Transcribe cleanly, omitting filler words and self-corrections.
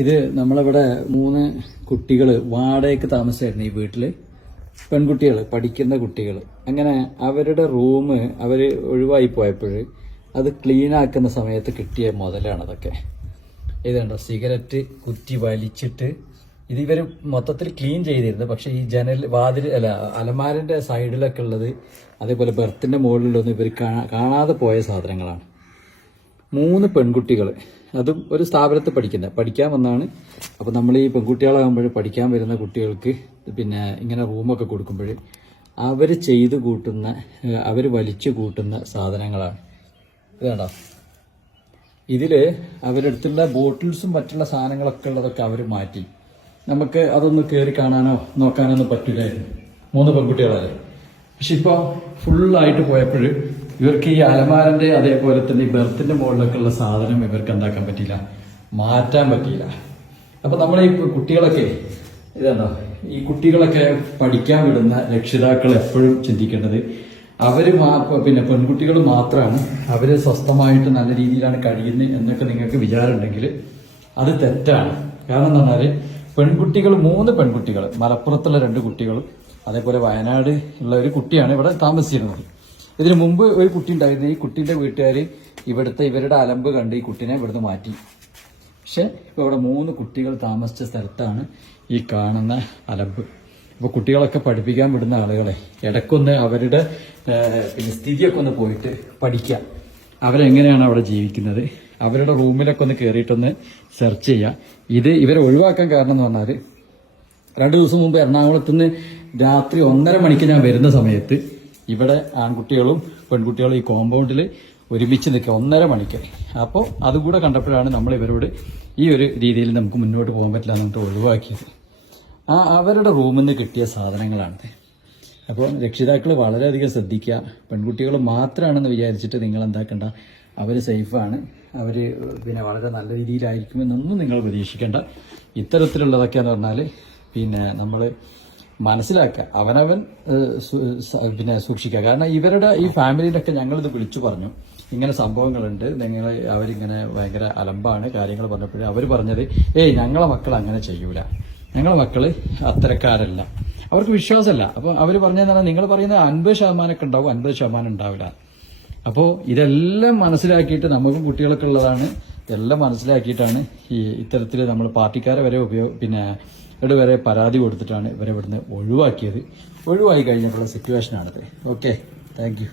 ഇത് നമ്മളിവിടെ 3 കുട്ടികൾ വാടകയ്ക്ക് താമസിച്ചായിരുന്നു ഈ വീട്ടിൽ. പെൺകുട്ടികൾ, പഠിക്കുന്ന കുട്ടികൾ. അങ്ങനെ അവരുടെ റൂം അവർ ഒഴിവായി പോയപ്പോൾ അത് ക്ലീൻ ആക്കുന്ന സമയത്ത് കിട്ടിയ മുതലാണ് അതൊക്കെ. ഇതുണ്ടോ, സിഗരറ്റ് കുറ്റി വലിച്ചിട്ട് ഇത് ഇവർ മൊത്തത്തിൽ ക്ലീൻ ചെയ്തിരുന്നു. പക്ഷെ ഈ അലമാരിന്റെ സൈഡിലൊക്കെ ഉള്ളത്, അതേപോലെ ബെർത്തിന്റെ മുകളിലൊന്നും ഇവർ കാണാതെ പോയ സാധനങ്ങളാണ്. 3 പെൺകുട്ടികൾ, അതും ഒരു സ്ഥാപനത്തിൽ പഠിക്കാൻ വന്നാണ്. അപ്പോൾ നമ്മൾ ഈ പെൺകുട്ടികളാകുമ്പോൾ പഠിക്കാൻ വരുന്ന കുട്ടികൾക്ക് പിന്നെ ഇങ്ങനെ റൂമൊക്കെ കൊടുക്കുമ്പോൾ അവർ ചെയ്ത് കൂട്ടുന്ന, അവർ വലിച്ചു കൂട്ടുന്ന സാധനങ്ങളാണ്. ഇതാണ്ടോ, ഇതിൽ അവരുടെ അടുത്തുള്ള ബോട്ടിൽസും മറ്റുള്ള സാധനങ്ങളൊക്കെ ഉള്ളതൊക്കെ അവർ മാറ്റി. നമുക്ക് അതൊന്ന് കയറി കാണാനോ നോക്കാനോ ഒന്നും പറ്റില്ലായിരുന്നു, 3 പെൺകുട്ടികളല്ലേ. പക്ഷെ ഇപ്പോൾ ഫുള്ളായിട്ട് പോയപ്പോൾ ഇവർക്ക് ഈ അലമാരന്റെ അതേപോലെ തന്നെ ഈ ബെർത്തിന്റെ മുകളിലൊക്കെ ഉള്ള സാധനം ഇവർക്ക് എന്താക്കാൻ പറ്റിയില്ല, മാറ്റാൻ പറ്റിയില്ല. അപ്പൊ നമ്മൾ ഈ കുട്ടികളൊക്കെ ഇതാണോ, ഈ കുട്ടികളൊക്കെ പഠിക്കാൻ വിടുന്ന രക്ഷിതാക്കൾ എപ്പോഴും ചിന്തിക്കേണ്ടത് അവര് പിന്നെ പെൺകുട്ടികൾ മാത്രമാണ്, അവര് സ്വസ്ഥമായിട്ട് നല്ല രീതിയിലാണ് കഴിയുന്നത് എന്നൊക്കെ നിങ്ങൾക്ക് വിചാരമുണ്ടെങ്കിൽ അത് തെറ്റാണ്. കാരണം എന്താ പറഞ്ഞാല് പെൺകുട്ടികൾ, 3 പെൺകുട്ടികൾ, മലപ്പുറത്തുള്ള 2 കുട്ടികളും അതേപോലെ വയനാട് ഉള്ള ഒരു കുട്ടിയാണ് ഇവിടെ താമസിച്ചിരുന്നത്. ഇതിനു മുമ്പ് ഒരു കുട്ടി ഉണ്ടായിരുന്നു. ഈ കുട്ടീന്റെ വീട്ടുകാർ ഇവരുടെ അലമ്പ് കണ്ട് ഈ കുട്ടീനെ ഇവിടുന്ന് മാറ്റി. പക്ഷെ ഇപ്പൊ ഇവിടെ 3 കുട്ടികൾ താമസിച്ച സ്ഥലത്താണ് ഈ കാണുന്ന അലമ്പ്. അപ്പൊ കുട്ടികളൊക്കെ പഠിപ്പിക്കാൻ വിടുന്ന ആളുകളെ ഇടയ്ക്കൊന്ന് അവരുടെ പിന്നെ സ്ഥിതിയൊക്കെ ഒന്ന് പോയിട്ട് പഠിക്കുക, അവരെങ്ങനെയാണ് അവിടെ ജീവിക്കുന്നത്, അവരുടെ റൂമിലൊക്കെ ഒന്ന് കയറിയിട്ടൊന്ന് സെർച്ച് ചെയ്യുക. ഇത് ഇവരെ ഒഴിവാക്കാൻ കാരണം എന്ന് പറഞ്ഞാൽ 2 ദിവസം മുമ്പ് എറണാകുളത്തുനിന്ന് രാത്രി 1:30 മണിക്ക് ഞാൻ വരുന്ന സമയത്ത് ഇവിടെ ആൺകുട്ടികളും പെൺകുട്ടികളും ഈ കോമ്പൗണ്ടിൽ ഒരുമിച്ച് നിൽക്കുക 1:30 മണിക്ക്. അപ്പോൾ അതുകൂടെ കണ്ടപ്പോഴാണ് നമ്മൾ ഇവരോട് ഈ ഒരു രീതിയിൽ നമുക്ക് മുന്നോട്ട് പോകാൻ പറ്റില്ല എന്നിട്ട് ഒഴിവാക്കിയത്. അവരുടെ റൂമിൽ നിന്ന് കിട്ടിയ സാധനങ്ങളാണ്. അപ്പോൾ രക്ഷിതാക്കൾ വളരെയധികം ശ്രദ്ധിക്കുക. പെൺകുട്ടികൾ മാത്രമാണെന്ന് വിചാരിച്ചിട്ട് നിങ്ങൾ എന്താക്കണ്ട, അവർ സേഫാണ്, അവർ പിന്നെ വളരെ നല്ല രീതിയിലായിരിക്കുമെന്നൊന്നും നിങ്ങൾ പ്രതീക്ഷിക്കേണ്ട. ഇത്തരത്തിലുള്ളതൊക്കെയെന്ന് പറഞ്ഞാൽ പിന്നെ നമ്മൾ മനസ്സിലാക്കുക, അവനവൻ പിന്നെ സൂക്ഷിക്കുക. കാരണം ഇവരുടെ ഈ ഫാമിലിയിലൊക്കെ ഞങ്ങളിത് വിളിച്ചു പറഞ്ഞു, ഇങ്ങനെ സംഭവങ്ങളുണ്ട്, അവരിങ്ങനെ ഭയങ്കര അലമ്പാണ് കാര്യങ്ങൾ പറഞ്ഞപ്പോൾ അവർ പറഞ്ഞത്, ഞങ്ങളെ മക്കൾ അങ്ങനെ ചെയ്യൂല, ഞങ്ങളെ മക്കള് അത്തരക്കാരല്ല, അവർക്ക് വിശ്വാസമല്ല. അപ്പൊ അവർ പറഞ്ഞതാണ്, നിങ്ങൾ പറയുന്നത് 50% ഉണ്ടാവും, 50% ഉണ്ടാവില്ല. അപ്പോൾ ഇതെല്ലാം മനസ്സിലാക്കിയിട്ട്, നമുക്കും കുട്ടികളൊക്കെ ഉള്ളതാണ്, ഇതെല്ലാം മനസ്സിലാക്കിയിട്ടാണ് ഈ ഇത്തരത്തിൽ നമ്മൾ പാർട്ടിക്കാരെ വരെ വരെ പരാതി കൊടുത്തിട്ടാണ് ഇവരെ ഇവിടുന്ന് ഒഴിവാക്കിയത്. ഒഴിവായി കഴിഞ്ഞിട്ടുള്ള സിറ്റുവേഷനാണിത്. Okay, thank you.